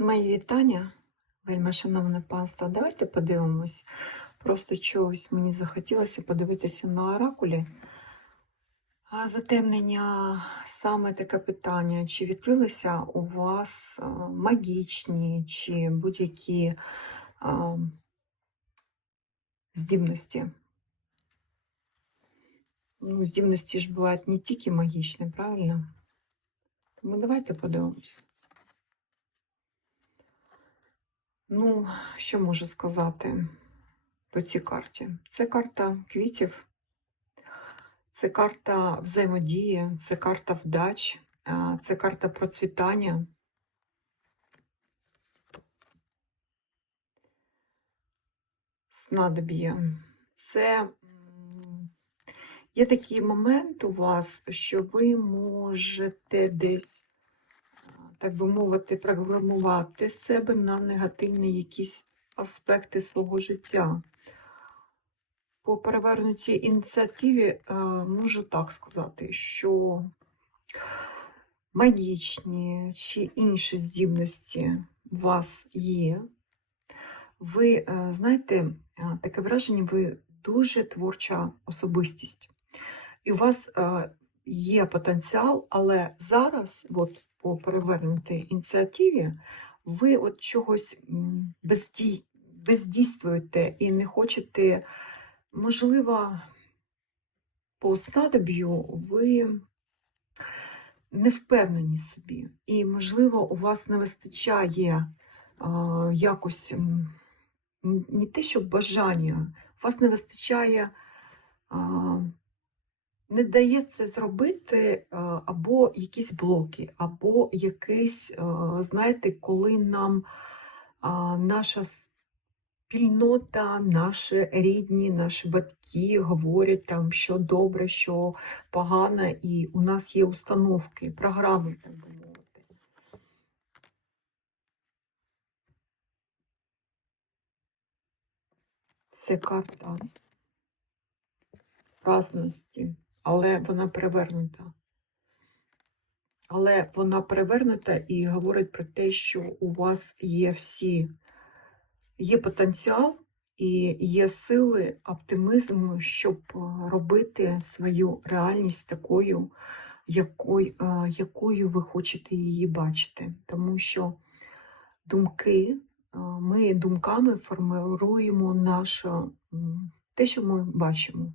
Мої вітання, вельми шановне панство. Давайте подивимось. Просто чогось мені захотілося подивитися на оракулі. А затемнення саме таке питання: чи відкрилися у вас магічні чи будь-які здібності? Ну, здібності ж бувають не тільки магічні, правильно? Тому давайте подивимось. Ну, що можу сказати по цій карті? Це карта квітів, це карта взаємодії, це карта вдач, це карта процвітання. Снадоб'є. Це є такий момент у вас, що ви можете десь так би мовити, програмувати себе на негативні якісь аспекти свого життя. По перевернутій ініціативі е, можу так сказати, що магічні чи інші здібності у вас є. Ви, е, знаєте, е, таке враження, ви дуже творча особистість. І у вас є потенціал, але зараз, от по перевернутій ініціативі, ви от чогось бездій, бездійствуєте і не хочете, можливо, по снадоб'ю ви не впевнені собі. І, можливо, у вас не вистачає а, якось не те, що бажання, у вас не вистачає. А, не дається зробити е, або якісь блоки, або якийсь, е, знаєте, коли нам наша спільнота, наші рідні, наші батьки говорять там, що добре, що погано, і у нас є установки, програми, так би. Це карта разності, але вона перевернута. Але вона перевернута і говорить про те, що у вас є всі, є потенціал і є сили, оптимізм, щоб е, робити свою реальність такою, якою, е, якою ви хочете її бачити. Тому що думки, е, ми думками формируємо наше, те, що ми бачимо,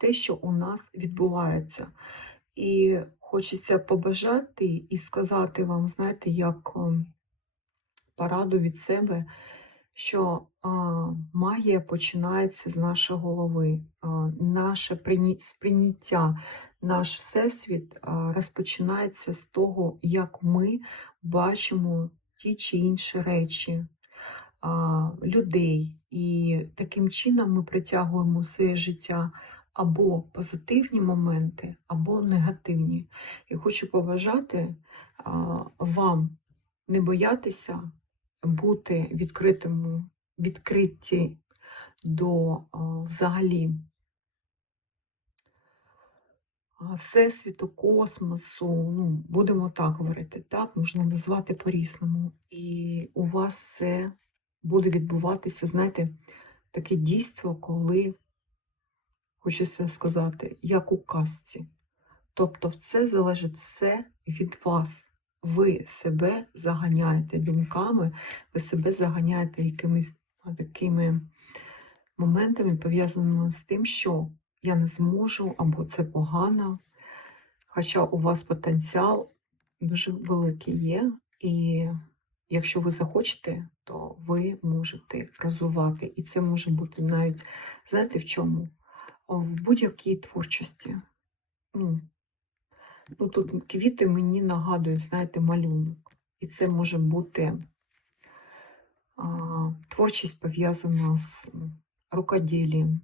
те, що у нас відбувається. І хочеться побажати і сказати вам, знаєте, як ем, пораду від себе, що магія починається з нашої голови. Наше сприйняття, наш всесвіт розпочинається з того, як ми бачимо ті чи інші речі, людей. І таким чином ми притягуємо своє життя або позитивні моменти, або негативні. І хочу побажати вам не боятися бути відкритому, відкриті до взагалі Всесвіту, космосу, ну, будемо так говорити, так, можна назвати по-різному. І у вас це буде відбуватися, знаєте, таке дійство, коли, хочеться сказати, як у казці. Тобто все залежить все від вас. Ви себе заганяєте думками, ви себе заганяєте якимись такими моментами, пов'язаними з тим, що я не зможу, або це погано. Хоча у вас потенціал дуже великий є, і якщо ви захочете, то ви можете розвивати. І це може бути навіть, знаєте, в чому? В будь-якій творчості. Ну, Ну, тут квіти мені нагадують, знаєте, малюнок. І це може бути а, творчість пов'язана з рукоділієм,